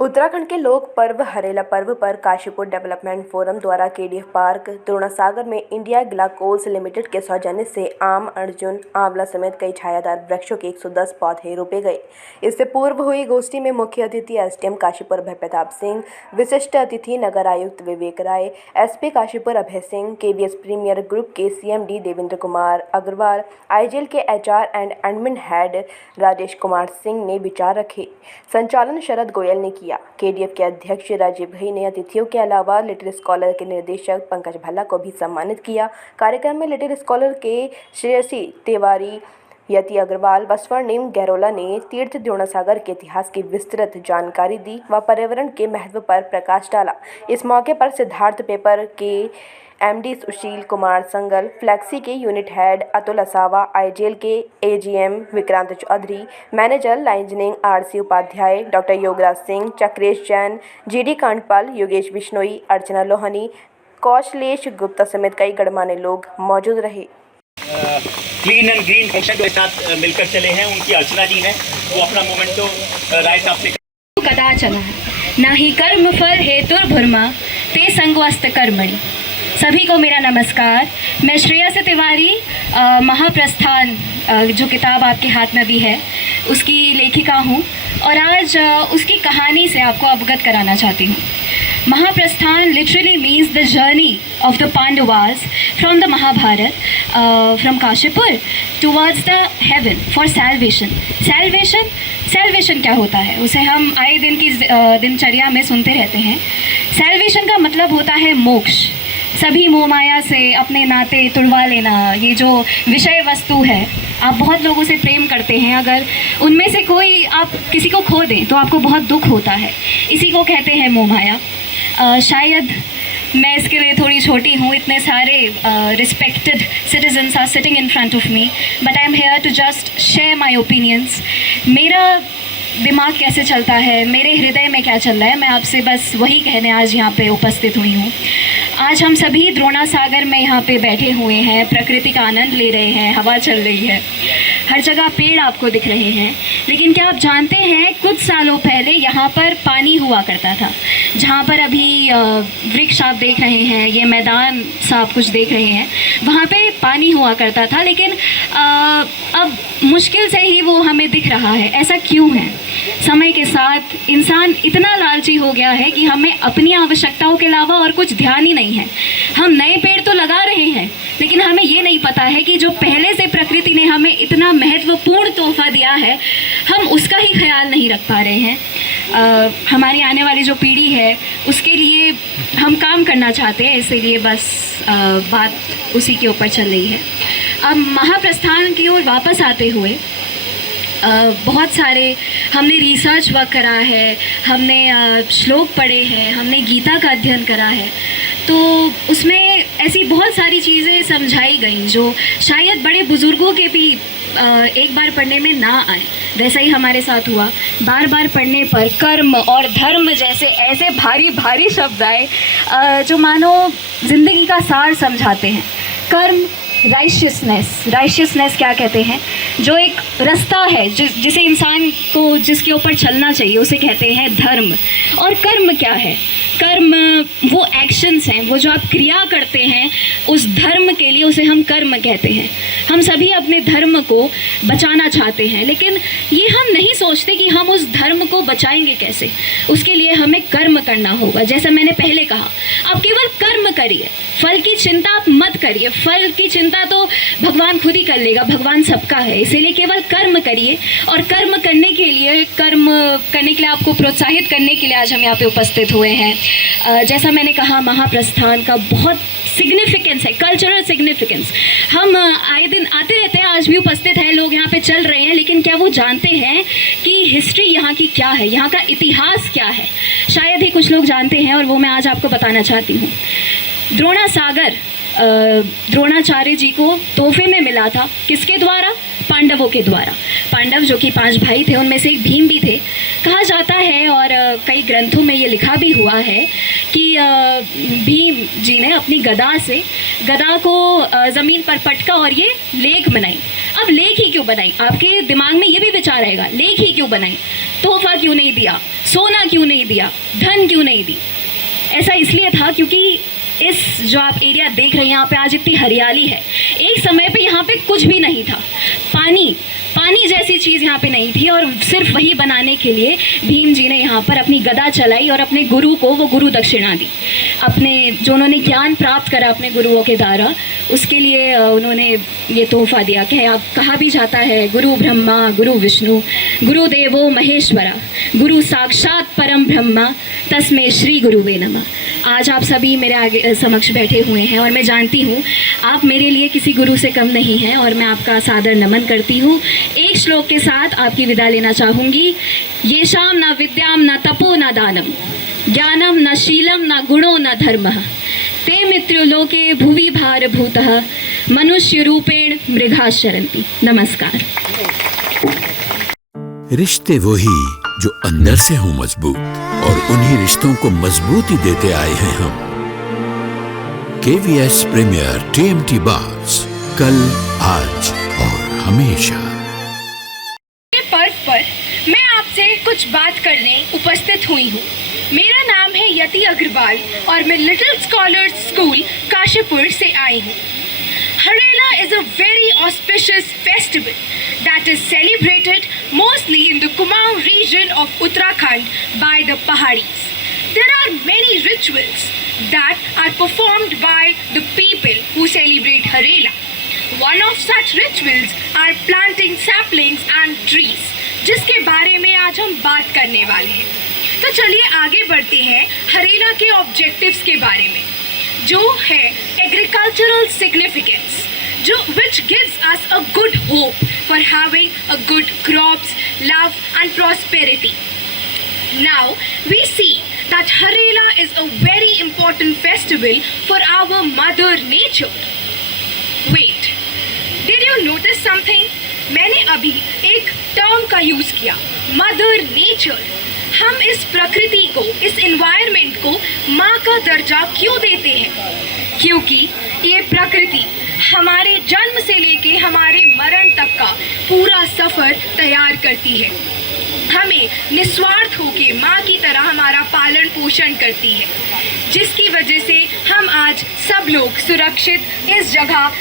उत्तराखंड के लोक पर्व हरेला पर्व पर काशीपुर डेवलपमेंट फोरम द्वारा केडीएफ पार्क द्रोणासागर में इंडिया ग्लाइकोल्स लिमिटेड के सौजन्य से आम, अर्जुन, आंवला समेत कई छायादार वृक्षों के 110 पौधे रोपे गए। इससे पूर्व हुई गोष्ठी में मुख्य अतिथि एसडीएम काशीपुर भय प्रताप सिंह, विशिष्ट अतिथि नगर आयुक्त विवेक राय, SP Kashipur Abhay Singh, KVS premiere group के सीएमडी देवेंद्र कुमार अग्रवाल, आईजीएल के HR and admin head Rajesh Kumar Singh ने विचार रखे। संचालन शरद गोयल ने किया। केडीएफ के अध्यक्ष राजीव भाई ने अतिथियों के अलावा लिटिल स्कॉलर के निर्देशक पंकज भल्ला को भी सम्मानित किया। कार्यक्रम में लिटिल स्कॉलर के श्रेयसी तिवारी, यति अग्रवाल व स्वर्णिम गहरोला ने तीर्थ द्रोणासागर के इतिहास की विस्तृत जानकारी दी व पर्यावरण के महत्व पर प्रकाश डाला। इस मौके पर सिद्धार्थ पेपर के एमडी सुशील कुमार संगल, फ्लेक्सी के unit head Atul Asawa, IGL के AGM Vikrant Chaudhary, manager liaisoning RC Upadhyay, doctor Yograj Singh, Chakresh Jain, GD Kandpal, Yogesh Bishnoi, Archana Lohani, Kaushlesh Gupta समेत कई गणमान्य लोग मौजूद रहे। क्लीन एंड ग्रीन फंक्शन के साथ मिलकर चले हैं, उनकी अर्चना जी हैं, वो अपना मोमेंटो राय साहब से कदाचन ना ही कर्म फल हेतुर्भुर्मा ते संगवस्त कर्मणि। सभी को मेरा नमस्कार। मैं श्रेयसी तिवारी, महाप्रस्थान जो किताब आपके हाथ में भी है उसकी लेखिका हूँ और आज उसकी कहानी से आपको अवगत कराना चाहती हूँ। महाप्रस्थान literally means the journey of the Pandavas from the Mahabharata, from Kashipur towards the heaven for salvation. Salvation क्या होता है उसे हम आए दिन की दिनचर्या में सुनते रहते हैं। Salvation का मतलब होता है मोक्ष। सभी मोह माया से अपने नाते तुड़वा लेना, ये जो विषय वस्तु है। आप बहुत लोगों से प्रेम करते हैं, अगर उनमें से कोई आप किसी को खो दें तो आपको बहुत दुख होता है। इसी को कहते हैं मोह माया। शायद मैं इसके लिए थोड़ी छोटी हूँ, इतने सारे respected citizens are sitting in front of me, but I am here to just share my opinions. मेरा दिमाग कैसे चलता है, मेरे हृदय में क्या चल रहा है, मैं आपसे बस वही कहने आज यहाँ पे उपस्थित हुई हूँ। आज हम सभी द्रोणासागर में यहाँ पे बैठे हुए हैं, प्रकृति का आनंद ले रहे हैं, हवा चल रही है, हर जगह पेड़ आपको दिख रहे हैं। लेकिन क्या आप जानते हैं कुछ सालों पहले यहाँ पर पानी हुआ करता था। जहाँ पर अभी वृक्ष आप देख रहे हैं, ये मैदान सा आप कुछ देख रहे हैं, वहाँ पे पानी हुआ करता था, लेकिन अब मुश्किल से ही वो हमें दिख रहा है। ऐसा क्यों है? समय के साथ इंसान इतना लालची हो गया है कि हमें अपनी आवश्यकताओं के अलावा और कुछ ध्यान ही नहीं है। हम नए पेड़ तो लगा रहे हैं, लेकिन हमें ये नहीं पता है कि जो पहले से प्रकृति ने हमें इतना महत्वपूर्ण तोहफा दिया है, हम उसका ही ख्याल नहीं रख पा रहे हैं। हमारी आने वाली जो पीढ़ी है उसके लिए हम काम करना चाहते हैं, इसीलिए बस बात उसी के ऊपर चल रही है। अब महाप्रस्थान की ओर वापस आते हुए बहुत सारे हमने रिसर्च वर्क करा है, हमने श्लोक पढ़े हैं, हमने गीता का अध्ययन करा है, तो उसमें ऐसी बहुत सारी चीज़ें समझाई गई जो शायद बड़े बुज़ुर्गों के भी एक बार पढ़ने में ना आए। वैसा ही हमारे साथ हुआ। बार बार पढ़ने पर कर्म और धर्म जैसे ऐसे भारी भारी शब्द आए जो मानो ज़िंदगी का सार समझाते हैं। कर्म, राइशियसनेस क्या कहते हैं? जो एक रास्ता है जिसे इंसान को जिसके ऊपर चलना चाहिए उसे कहते हैं धर्म। और कर्म क्या है? कर्म वो एक्शंस हैं, वो जो आप क्रिया करते हैं उस धर्म के लिए, उसे हम कर्म कहते हैं। हम सभी अपने धर्म को बचाना चाहते हैं, लेकिन ये हम नहीं सोचते कि हम उस धर्म को बचाएंगे कैसे। उसके लिए हमें कर्म करना होगा। जैसा मैंने पहले कहा, आप केवल कर्म करिए, फल की चिंता आप मत करिए। फल की चिंता तो भगवान खुद ही कर लेगा, भगवान सबका है। इसीलिए केवल कर्म करिए, और कर्म करने के लिए आपको प्रोत्साहित करने के लिए आज हम यहाँ पे उपस्थित हुए हैं। जैसा मैंने कहा, महाप्रस्थान का बहुत सिग्निफिकेंस है, कल्चरल सिग्निफिकेंस। हम आए दिन आते रहते हैं, आज भी उपस्थित हैं, लोग यहाँ पे चल रहे हैं, लेकिन क्या वो जानते हैं कि हिस्ट्री यहाँ की क्या है, यहाँ का इतिहास क्या है? शायद ही कुछ लोग जानते हैं, और वो मैं आज आपको बताना चाहती हूँ। द्रोणासागर द्रोणाचार्य जी को तोहफे में मिला था। किसके द्वारा? पांडवों के द्वारा। पांडव जो कि 5 भाई थे, उनमें से एक भीम भी थे। कहा जाता है और कई ग्रंथों में ये लिखा भी हुआ है कि भीम जी ने अपनी गदा से गदा को ज़मीन पर पटका और ये लेख बनाई। अब लेख ही क्यों बनाई? आपके दिमाग में ये भी विचार आएगा, लेख ही क्यों बनाई? तोहफा क्यों नहीं दिया? सोना क्यों नहीं दिया, धन क्यों नहीं दी। ऐसा इसलिए था क्योंकि इस जो आप एरिया देख रहे हैं यहाँ पे आज इतनी हरियाली है, एक समय पे यहाँ पे कुछ भी नहीं था, पानी जैसी चीज़ यहाँ पे नहीं थी, और सिर्फ वही बनाने के लिए भीम जी ने यहाँ पर अपनी गदा चलाई और अपने गुरु को वो गुरु दक्षिणा दी। अपने जो उन्होंने ज्ञान प्राप्त करा अपने गुरुओं के द्वारा, उसके लिए उन्होंने ये तोहफा दिया कि आप कहा भी जाता है गुरु ब्रह्मा गुरु विष्णु गुरु देवो महेश्वरा गुरु साक्षात परम ब्रह्मा तस्मै श्री गुरुवे नमः। आज आप सभी मेरे आगे समक्ष बैठे हुए हैं और मैं जानती हूँ आप मेरे लिए किसी गुरु से कम नहीं हैं, और मैं आपका सादर नमन करती हूँ। एक श्लोक के साथ आपकी विदा लेना चाहूँगी। येषां न विद्याम न तपो न दानम ज्ञानम न शीलम न गुणो न धर्मः ते मित्र्योलोके भुवि भारभूतः मनुष्य रूपेण मृगा शरन्ति। नमस्कार। रिश्ते वही जो अंदर से हों मजबूत, और उन्हीं रिश्तों को मजबूती देते आए हैं हम। KVS प्रीमियर TMT बार्स, कल, आज और हमेशा। पर्व पर मैं आपसे कुछ बात करने उपस्थित हुई हूँ। मेरा नाम है यति अग्रवाल और मैं लिटिल स्कॉलर्स स्कूल काशीपुर से आई हूँ। Harela is a very auspicious festival that is celebrated mostly in the Kumaon region of Uttarakhand by the Paharis. There are many rituals that are performed by the people who celebrate Harela. One of such rituals are planting saplings and trees, जिसके बारे में आज हम बात करने वाले हैं। तो चलिए आगे बढ़ते हैं हरेला के ऑब्जेक्टिव्स के बारे में, जो है एग्रीकल्चरल सिग्निफिकेंस, जो which gives us a good hope for having a good crops, love and prosperity. Now we see that Harela is a very important festival for our mother nature. Wait, did you notice something? मैंने अभी एक term का use किया, mother nature. हम इस प्रकृति को, इस एनवायरनमेंट को माँ का दर्जा क्यों देते हैं? क्योंकि ये प्रकृति हमारे जन्म से लेके हमारे मरण तक का पूरा सफ़र तैयार करती है। हमें निस्वार्थ होके माँ की तरह हमारा पालन पोषण करती है, जिसकी वजह से हम आज सब लोग सुरक्षित इस जगह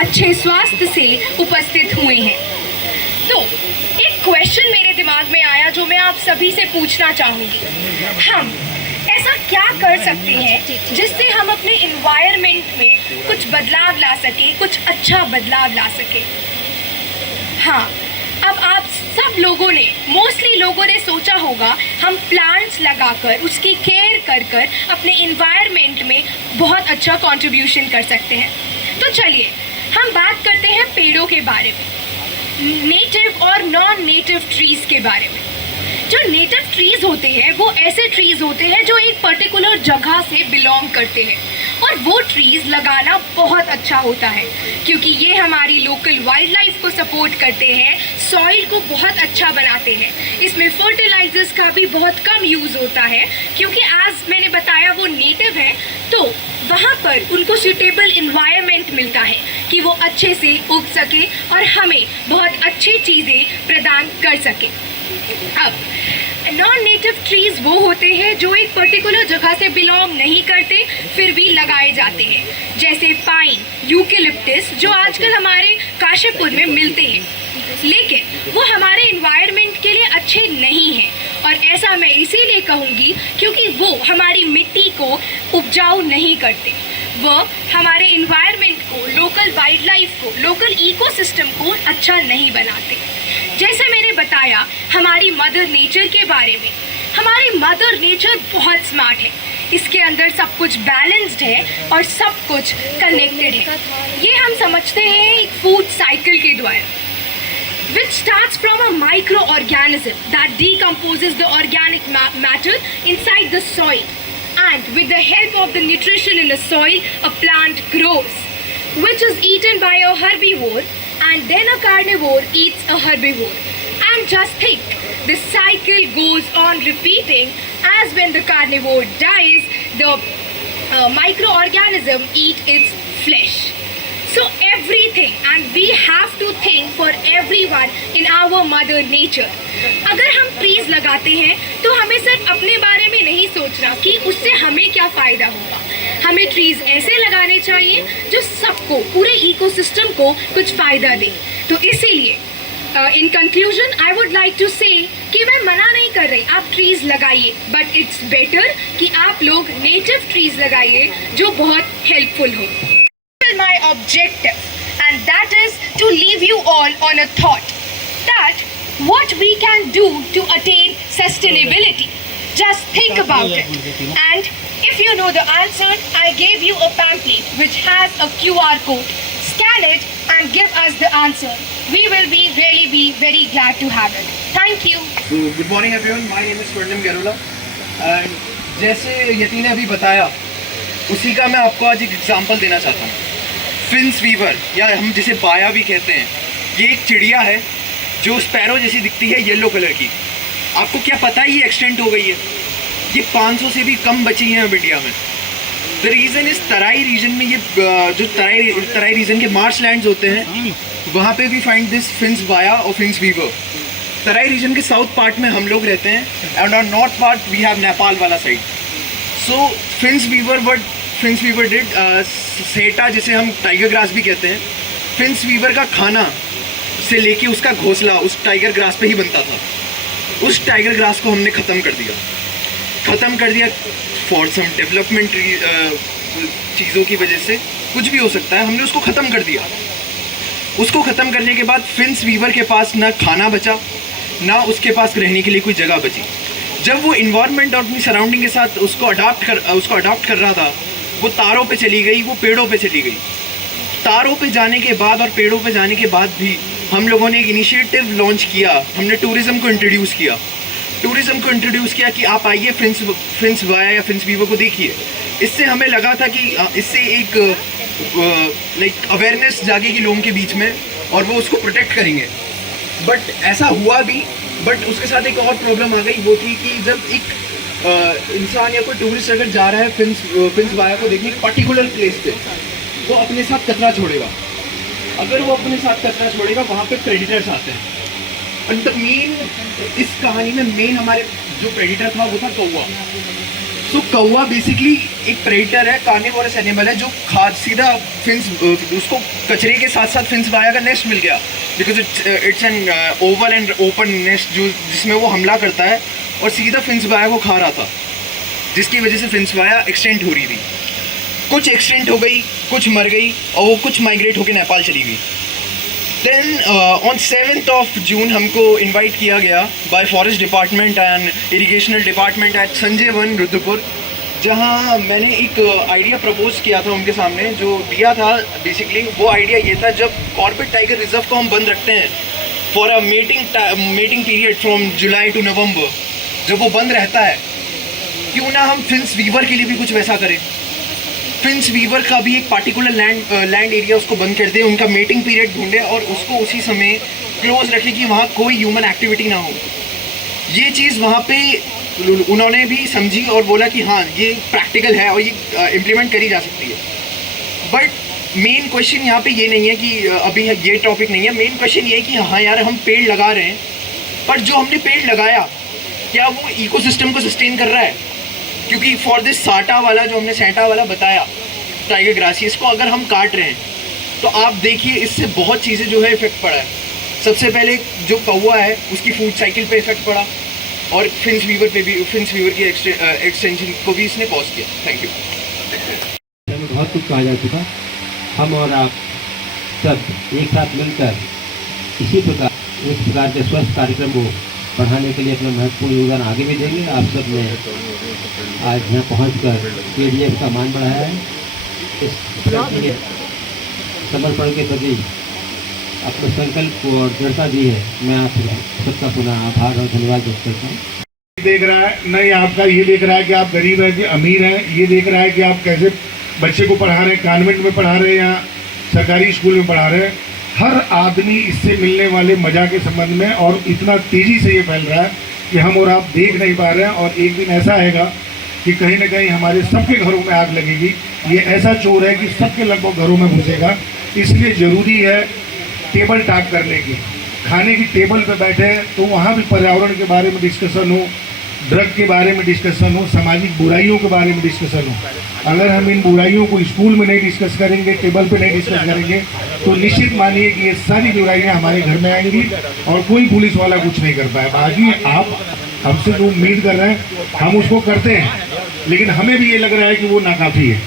अच्छे स्वास्थ्य से उपस्थित हुए हैं। तो एक क्वेश्चन मेरे दिमाग में आया जो मैं आप सभी से पूछना चाहूँगी। हम ऐसा क्या कर सकते हैं जिससे हम अपने एनवायरनमेंट में कुछ बदलाव ला सकें, कुछ अच्छा बदलाव ला सकें? हाँ, अब आप सब लोगों ने, मोस्टली लोगों ने सोचा होगा हम प्लांट्स लगाकर, उसकी केयर कर कर अपने एनवायरनमेंट में बहुत अच्छा कंट्रीब्यूशन कर सकते हैं। तो चलिए हम बात करते हैं पेड़ों के बारे में, नेटिव और नॉन नेटिव ट्रीज़ के बारे में। जो नेटिव ट्रीज़ होते हैं वो ऐसे ट्रीज़ होते हैं जो एक पर्टिकुलर जगह से बिलोंग करते हैं, और वो ट्रीज़ लगाना बहुत अच्छा होता है क्योंकि ये हमारी लोकल वाइल्ड लाइफ को सपोर्ट करते हैं, सॉइल को बहुत अच्छा बनाते हैं। इसमें फर्टिलाइजर्स का भी बहुत कम यूज़ होता है क्योंकि आज मैंने बताया वो नेटिव है, तो वहाँ पर उनको सूटेबल इन्वायरमेंट मिलता है कि वो अच्छे से उग सके और हमें बहुत अच्छी चीज़ें प्रदान कर सके। अब नॉन नेटिव ट्रीज़ वो होते हैं जो एक पर्टिकुलर जगह से बिलोंग नहीं करते फिर भी लगाए जाते हैं, जैसे पाइन, यूकेलिप्टस, जो आजकल हमारे काशीपुर में मिलते हैं, लेकिन वो हमारे इन्वायरमेंट के लिए अच्छे नहीं हैं। और ऐसा मैं इसीलिए कहूँगी क्योंकि वो हमारी मिट्टी को उपजाऊ नहीं करते, वो हमारे इन्वायरमेंट को, लोकल वाइल्ड लाइफ को, लोकल इकोसिस्टम को अच्छा नहीं बनाते। जैसे मैंने बताया हमारी मदर नेचर के बारे में, हमारी मदर नेचर बहुत स्मार्ट है, इसके अंदर सब कुछ बैलेंस्ड है और सब कुछ कनेक्टेड है। ये हम समझते हैं एक फूड साइकिल के द्वारा, which starts from a microorganism that decomposes the organic matter inside the soil, and with the help of the nutrition in the soil a plant grows, which is eaten by a herbivore, and then a carnivore eats a herbivore. And just think, the cycle goes on repeating, as when the carnivore dies, the microorganism eat its flesh. So everything, and we have to think for everyone in our mother nature. अगर हम trees लगाते हैं तो हमें सिर्फ अपने बारे में नहीं सोचना कि उससे हमें क्या फ़ायदा होगा. हमें ट्रीज ऐसे लगाने चाहिए जो सबको, पूरे इकोसिस्टम को कुछ फ़ायदा दे. तो इसीलिए in conclusion I would like to say कि मैं मना नहीं कर रही, आप ट्रीज लगाइए, बट इट्स बेटर कि आप लोग नेटिव ट्रीज लगाइए जो बहुत हेल्पफुल हो. My objective, and that is to leave you all on a thought that what we can do to attain sustainability. Just think about it, and if you know the answer, I gave you a pamphlet which has a QR code. Scan it and give us the answer. We will really be very glad to have it. Thank you. So, good morning everyone. My name is Swarnim Garola, and जैसे यति ने अभी बताया उसी का मैं आपको आज एक एग्जांपल देना चाहता हूँ. फिंस वीवर, या हम जिसे बाया भी कहते हैं, ये एक चिड़िया है जो स्पैरो जैसी दिखती है, येलो कलर की. आपको क्या पता है ये एक्सटेंट हो गई है? ये 500 से भी कम बची हैं अब इंडिया में. द रीज़न इस तराई रीजन में, ये जो तराई रीजन के मार्श लैंड्स होते हैं वहाँ पे भी फाइंड दिस फिंस बाया और फिंस वीवर. तराई रीजन के साउथ पार्ट में हम लोग रहते हैं, and on north part we have Nepal वाला side. So Finn's weaver did सेटा, जिसे हम टाइगर ग्रास भी कहते हैं, फिंस वीवर का खाना से लेके उसका घोंसला उस टाइगर ग्रास पे ही बनता था. उस टाइगर ग्रास को हमने ख़त्म कर दिया फॉर सम डेवलपमेंट चीज़ों की वजह से, कुछ भी हो सकता है, हमने उसको ख़त्म कर दिया. उसको ख़त्म करने के बाद फिंस वीवर के पास ना खाना बचा, ना उसके पास रहने के लिए कोई जगह बची. जब वो इन्वायरमेंट और अपनी सराउंडिंग के साथ उसको अडॉप्ट कर रहा था, वो तारों पे चली गई, वो पेड़ों पे चली गई. तारों पे जाने के बाद और पेड़ों पे जाने के बाद भी हम लोगों ने एक इनिशिएटिव लॉन्च किया. हमने टूरिज़्म को इंट्रोड्यूस किया कि आप आइए फिंस बाया या फिंस वीवर को देखिए. इससे हमें लगा था कि इससे एक लाइक अवेयरनेस जागेगी लोगों के बीच में और वो उसको प्रोटेक्ट करेंगे. बट ऐसा हुआ भी, बट उसके साथ एक और प्रॉब्लम आ गई. वो थी कि जब एक इंसान या कोई टूरिस्ट अगर जा रहा है फिंस बाया को देखने एक पर्टिकुलर प्लेस पे, वो अपने साथ कचरा छोड़ेगा. अगर वो अपने साथ कचरा छोड़ेगा, वहाँ पे प्रेडिटर्स आते हैं. एंड द मेन, इस कहानी में मेन हमारे जो प्रेडिटर था वो था कौवा. सो कौवा बेसिकली एक प्रेडिटर है, कार्निवोरस एनिमल है, जो सीधा फिंस, उसको कचरे के साथ साथ फिंस बाया का नेस्ट मिल गया, because it's an Oval and open nest जिसमें वो हमला करता है, और सीधा फिंस बाया को खा रहा था, जिसकी वजह से फिंस बाया एक्सटेंट हो रही थी. कुछ एक्सटेंट हो गई, कुछ मर गई, और वो कुछ माइग्रेट होकर नेपाल चली गई. Then on 7th of June हमको इनवाइट किया गया by forest department and irrigational department at Sanjay वन रुद्रपुर, जहाँ मैंने एक आइडिया प्रपोज किया था उनके सामने. जो दिया था बेसिकली वो आइडिया ये था, जब कॉर्बेट टाइगर रिजर्व को हम बंद रखते हैं for a mating period from July to November, जब वो बंद रहता है, क्यों ना हम फिंस वीवर के लिए भी कुछ वैसा करें. फिंस वीवर का भी एक पार्टिकुलर लैंड एरिया उसको बंद कर दे, उनका मेटिंग पीरियड ढूंढे और उसको उसी समय क्लोज रखे कि वहाँ कोई ह्यूमन एक्टिविटी ना हो. ये चीज़ वहाँ पे उन्होंने भी समझी और बोला कि हाँ ये प्रैक्टिकल है और ये इम्प्लीमेंट करी जा सकती है. बट मेन क्वेश्चन यहाँ पे ये नहीं है कि अभी ये टॉपिक नहीं है. मेन क्वेश्चन ये है कि हाँ यार हम पेड़ लगा रहे हैं, पर जो हमने पेड़ लगाया क्या वो इकोसिस्टम को सस्टेन कर रहा है? क्योंकि फॉर दिस साटा वाला जो हमने सेटा वाला बताया टाइगर ग्रास, इसको अगर हम काट रहे हैं तो आप देखिए इससे बहुत चीज़ें जो है इफेक्ट पड़ा है. सबसे पहले जो कौवा है उसकी फूड साइकिल पे इफेक्ट पड़ा, और फिंस वीवर की एक्सटेंशन को भी इसने कॉज किया. Thank you. बहुत कुछ कहा जा चुका. हम और आप सब एक साथ मिलकर इस प्रकार के स्वस्थ कार्यक्रम को बढ़ाने के लिए अपना महत्वपूर्ण योगदान आगे भी देंगे. आप सब ने आज यहाँ पहुँचकर KDF का मान बढ़ाया है. इस समर्पण के प्रति अपने संकल्प को और दृढ़ता दी है. मैं आप सबका पुनः आभार और धन्यवाद व्यक्त करता हूँ. देख रहा है नहीं, आपका ये देख रहा है कि आप गरीब हैं कि अमीर हैं, ये देख रहा है कि आप कैसे बच्चे को पढ़ा रहे हैं, कॉन्वेंट में पढ़ा रहे हैं या सरकारी स्कूल में पढ़ा रहे हैं. हर आदमी इससे मिलने वाले मज़ा के संबंध में, और इतना तेज़ी से ये फैल रहा है कि हम और आप देख नहीं पा रहे हैं. और एक दिन ऐसा आएगा कि कहीं ना कहीं हमारे सबके घरों में आग लगेगी. ये ऐसा चोर है कि सबके लगभग घरों में घुसेगा. इसलिए ज़रूरी है टेबल टॉक करने की। खाने की टेबल पे बैठे हैं तो वहाँ भी पर्यावरण के बारे में डिस्कशन हो, ड्रग के बारे में डिस्कशन हो, सामाजिक बुराइयों के बारे में डिस्कशन हो। अगर हम इन बुराइयों को स्कूल में नहीं डिस्कस करेंगे, टेबल पे नहीं डिस्कस करेंगे, तो निश्चित मानिए कि ये सारी बुराइयाँ हमारे घर में आएंगी और कोई पुलिस वाला कुछ नहीं कर पाएगा। बाकी आप हमसे जो उम्मीद कर रहे हैं हम उसको करते हैं, लेकिन हमें भी ये लग रहा है कि वो नाकाफ़ी है।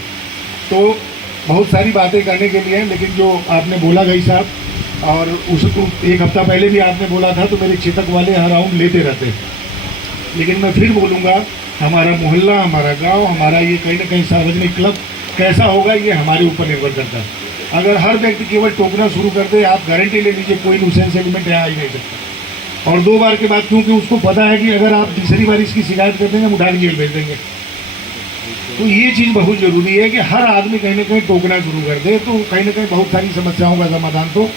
तो बहुत सारी बातें करने के लिए हैं, लेकिन जो आपने बोला गई साहब, और उसको एक हफ्ता पहले भी आपने बोला था, तो मेरे चेतक वाले हर राउंड लेते रहते हैं। लेकिन मैं फिर बोलूँगा, हमारा मोहल्ला, हमारा गांव, हमारा ये कहीं ना कहीं सार्वजनिक क्लब कैसा होगा ये हमारे ऊपर निर्भर करता है। अगर हर व्यक्ति केवल टोकना शुरू कर दे, आप गारंटी ले लीजिए कोई न्यूसेंस एलिमेंट यहाँ आ ही नहीं सकता। और 2 बार के बाद, क्योंकि उसको पता है कि अगर आप तीसरी बार इसकी शिकायत कर देंगे हम उठा के जेल भेज देंगे। तो ये चीज़ बहुत ज़रूरी है कि हर आदमी कहीं ना कहीं टोकना शुरू कर दे, तो कहीं ना कहीं बहुत सारी समस्याओं का समाधान तो